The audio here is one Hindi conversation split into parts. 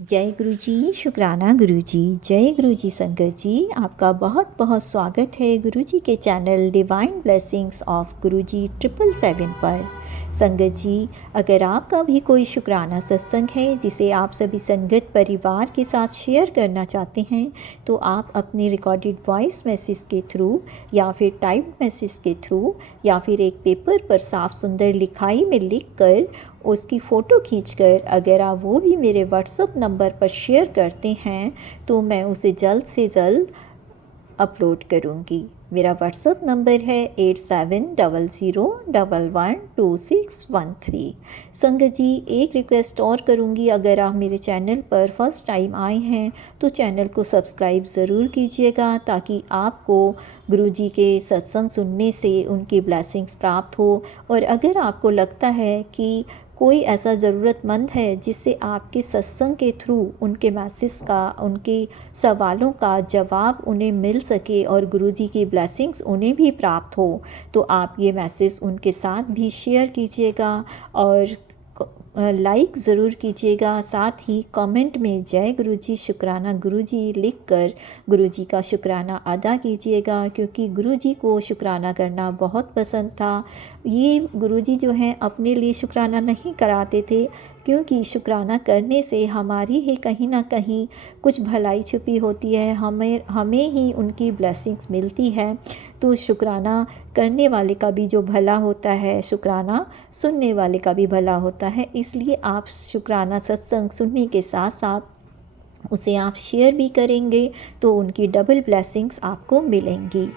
जय गुरु जी, शुक्राना गुरु जी। जय गुरु जी संगत जी, आपका बहुत बहुत स्वागत है गुरु जी के चैनल डिवाइन ब्लेसिंग्स ऑफ गुरु जी 777 पर। संगत जी, अगर आपका भी कोई शुक्राना सत्संग है जिसे आप सभी संगत परिवार के साथ शेयर करना चाहते हैं, तो आप अपनी रिकॉर्डेड वॉइस मैसेज के थ्रू या फिर टाइप मैसेज के थ्रू या फिर एक पेपर पर साफ सुंदर लिखाई में लिख कर उसकी फ़ोटो खींचकर अगर आप वो भी मेरे व्हाट्सएप नंबर पर शेयर करते हैं तो मैं उसे जल्द से जल्द अपलोड करूँगी। मेरा व्हाट्सएप नंबर है 8700112613। संगत जी, एक रिक्वेस्ट और करूँगी, अगर आप मेरे चैनल पर फर्स्ट टाइम आए हैं तो चैनल को सब्सक्राइब ज़रूर कीजिएगा ताकि आपको गुरु जी के सत्संग सुनने से उनकी ब्लेसिंग्स प्राप्त हो। और अगर आपको लगता है कि कोई ऐसा ज़रूरतमंद है जिससे आपके सत्संग के थ्रू उनके मैसेज का, उनके सवालों का जवाब उन्हें मिल सके और गुरुजी की ब्लेसिंग्स उन्हें भी प्राप्त हो, तो आप ये मैसेज उनके साथ भी शेयर कीजिएगा और लाइक ज़रूर कीजिएगा। साथ ही कमेंट में जय गुरुजी, शुक्राना गुरुजी लिखकर गुरुजी का शुक्राना अदा कीजिएगा, क्योंकि गुरुजी को शुक्राना करना बहुत पसंद था। ये गुरुजी जो हैं अपने लिए शुक्राना नहीं कराते थे, क्योंकि शुक्राना करने से हमारी ही कहीं ना कहीं कुछ भलाई छुपी होती है, हमें ही उनकी ब्लेसिंग्स मिलती है। तो शुक्राना करने वाले का भी जो भला होता है, शुक्राना सुनने वाले का भी भला होता है। इसलिए आप शुक्राना सत्संग सुनने के साथ साथ उसे आप शेयर भी करेंगे तो उनकी डबल ब्लेसिंग्स आपको मिलेंगी।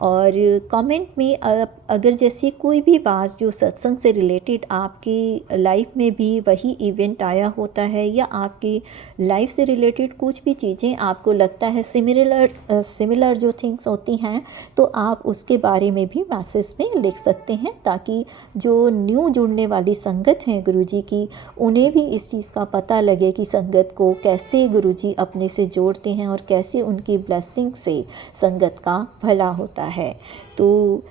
और कमेंट में अगर जैसे कोई भी बात जो सत्संग से रिलेटेड आपकी लाइफ में भी वही इवेंट आया होता है, या आपकी लाइफ से रिलेटेड कुछ भी चीज़ें आपको लगता है सिमिलर जो थिंग्स होती हैं, तो आप उसके बारे में भी मैसेज में लिख सकते हैं, ताकि जो न्यू जुड़ने वाली संगत हैं गुरुजी की, उन्हें भी इस चीज़ का पता लगे कि संगत को कैसे गुरुजी अपने से जोड़ते हैं और कैसे उनकी ब्लेसिंग से संगत का भला होता है। तो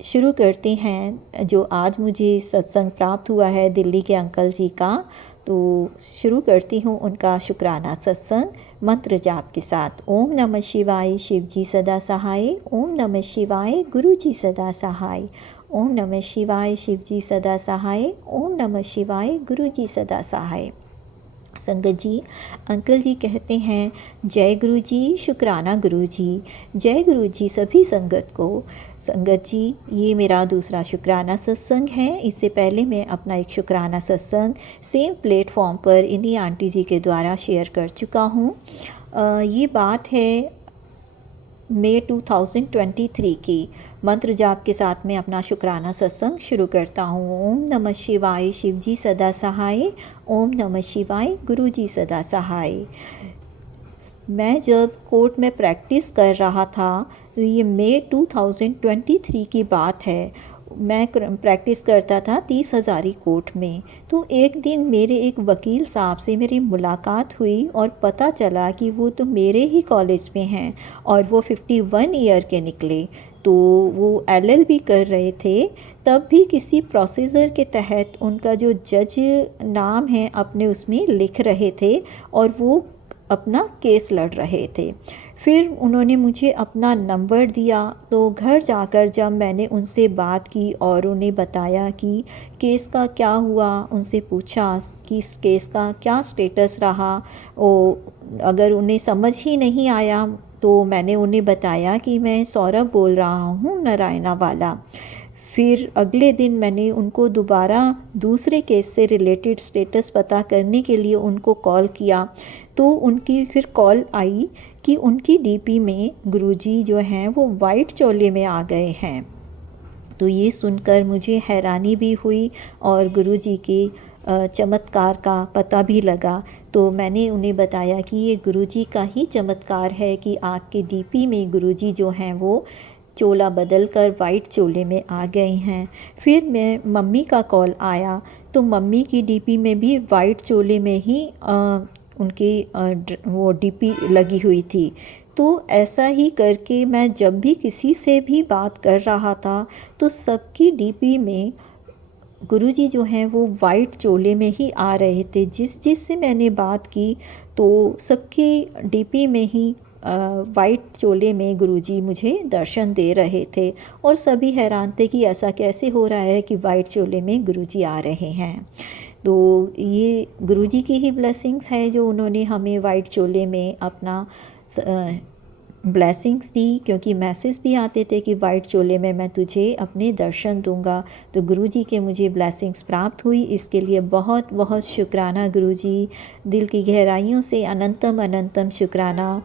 शुरू करते हैं। जो आज मुझे सत्संग प्राप्त हुआ है दिल्ली के अंकल जी का, तो शुरू करती हूँ उनका शुक्राना सत्संग मंत्र जाप के साथ। ओम नमः शिवाय, शिव जी सदा सहाय। ओम नमः शिवाय, गुरु जी सदा सहाय। ओम नमः शिवाय, शिव जी सदा सहाय। ओम नमः शिवाय, गुरु जी सदा सहाय। संगत जी, अंकल जी कहते हैं, जय गुरु जी, शुक्राना गुरु जी। जय गुरु जी सभी संगत को। संगत जी, ये मेरा दूसरा शुक्राना सत्संग है। इससे पहले मैं अपना एक शुक्राना सत्संग सेम प्लेटफॉर्म पर इन्हीं आंटी जी के द्वारा शेयर कर चुका हूँ। ये बात है मई 2023 की। मंत्र जाप के साथ मैं अपना शुक्राना सत्संग शुरू करता हूँ। ओम नमः शिवाय, शिव जी सदा सहाय। ओम नमः शिवाय, गुरु जी सदा सहाय। मैं जब कोर्ट में प्रैक्टिस कर रहा था, तो ये मई 2023 की बात है। मैं प्रैक्टिस करता था 30 हज़ारी कोर्ट में। तो एक दिन मेरे एक वकील साहब से मेरी मुलाकात हुई और पता चला कि वो तो मेरे ही कॉलेज में हैं और वो 51 ईयर के निकले। तो वो LLB कर रहे थे। तब भी किसी प्रोसीजर के तहत उनका जो जज नाम है अपने उसमें लिख रहे थे और वो अपना केस लड़ रहे थे। फिर उन्होंने मुझे अपना नंबर दिया। तो घर जाकर जब मैंने उनसे बात की और उन्हें बताया कि केस का क्या हुआ, उनसे पूछा कि इस केस का क्या स्टेटस रहा, अगर उन्हें समझ ही नहीं आया तो मैंने उन्हें बताया कि मैं सौरभ बोल रहा हूँ, नारायणा वाला। फिर अगले दिन मैंने उनको दोबारा दूसरे केस से रिलेटेड स्टेटस पता करने के लिए उनको कॉल किया। तो उनकी फिर कॉल आई कि उनकी DP में गुरुजी जो हैं वो वाइट चोले में आ गए हैं। तो ये सुनकर मुझे हैरानी भी हुई और गुरुजी के चमत्कार का पता भी लगा। तो मैंने उन्हें बताया कि ये गुरुजी का ही चमत्कार है कि आपके DP में गुरुजी जो हैं वो चोला बदल कर वाइट चोले में आ गए हैं। फिर मैं मम्मी का कॉल आया, तो मम्मी की DP में भी वाइट चोले में ही उनकी वो DP लगी हुई थी। तो ऐसा ही करके मैं जब भी किसी से भी बात कर रहा था तो सबकी DP में गुरुजी जो हैं वो वाइट चोले में ही आ रहे थे। जिससे मैंने बात की तो सबकी डीपी में ही वाइट चोले में गुरुजी मुझे दर्शन दे रहे थे और सभी हैरान थे कि ऐसा कैसे हो रहा है कि वाइट चोले में गुरुजी आ रहे हैं। तो ये गुरुजी की ही ब्लेसिंग्स है जो उन्होंने हमें वाइट चोले में अपना ब्लेसिंग्स दी, क्योंकि मैसेज भी आते थे कि वाइट चोले में मैं तुझे अपने दर्शन दूंगा। तो गुरुजी के मुझे ब्लेसिंग्स प्राप्त हुई, इसके लिए बहुत बहुत शुक्राना गुरुजी, दिल की गहराइयों से अनंतम अनंतम शुक्राना।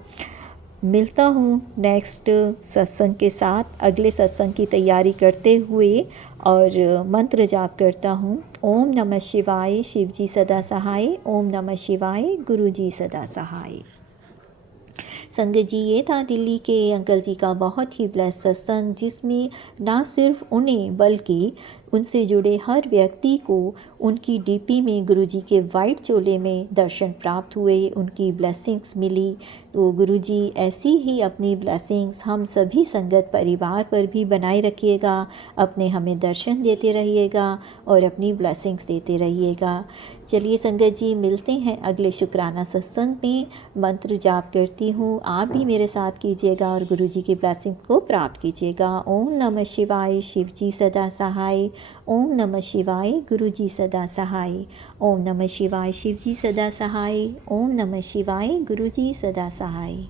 मिलता हूँ नेक्स्ट सत्संग के साथ, अगले सत्संग की तैयारी करते हुए और मंत्र जाप करता हूँ। ओम नमः शिवाय, शिव जी सदा सहाय। ओम नमः शिवाय, गुरु जी सदा सहाय। संगत जी, ये था दिल्ली के अंकल जी का बहुत ही ब्लेस सत्संग, जिसमें ना सिर्फ उन्हें बल्कि उनसे जुड़े हर व्यक्ति को उनकी डीपी में गुरुजी के वाइट चोले में दर्शन प्राप्त हुए, उनकी ब्लेसिंग्स मिली। तो गुरुजी ऐसी ही अपनी ब्लेसिंग्स हम सभी संगत परिवार पर भी बनाए रखिएगा, अपने हमें दर्शन देते रहिएगा और अपनी ब्लेसिंग्स देते रहिएगा। चलिए संगत जी, मिलते हैं अगले शुक्राना सत्संग में। मंत्र जाप करती हूँ, आप भी मेरे साथ कीजिएगा और गुरुजी की ब्लेसिंग को प्राप्त कीजिएगा। ओम नमः शिवाय, शिव जी सदा सहाय। ओम नमः शिवाय, गुरु जी सदा सहाय। ओम नमः शिवाय, शिव जी सदा सहाय। ओम नमः शिवाय, गुरु जी सदा सहाय।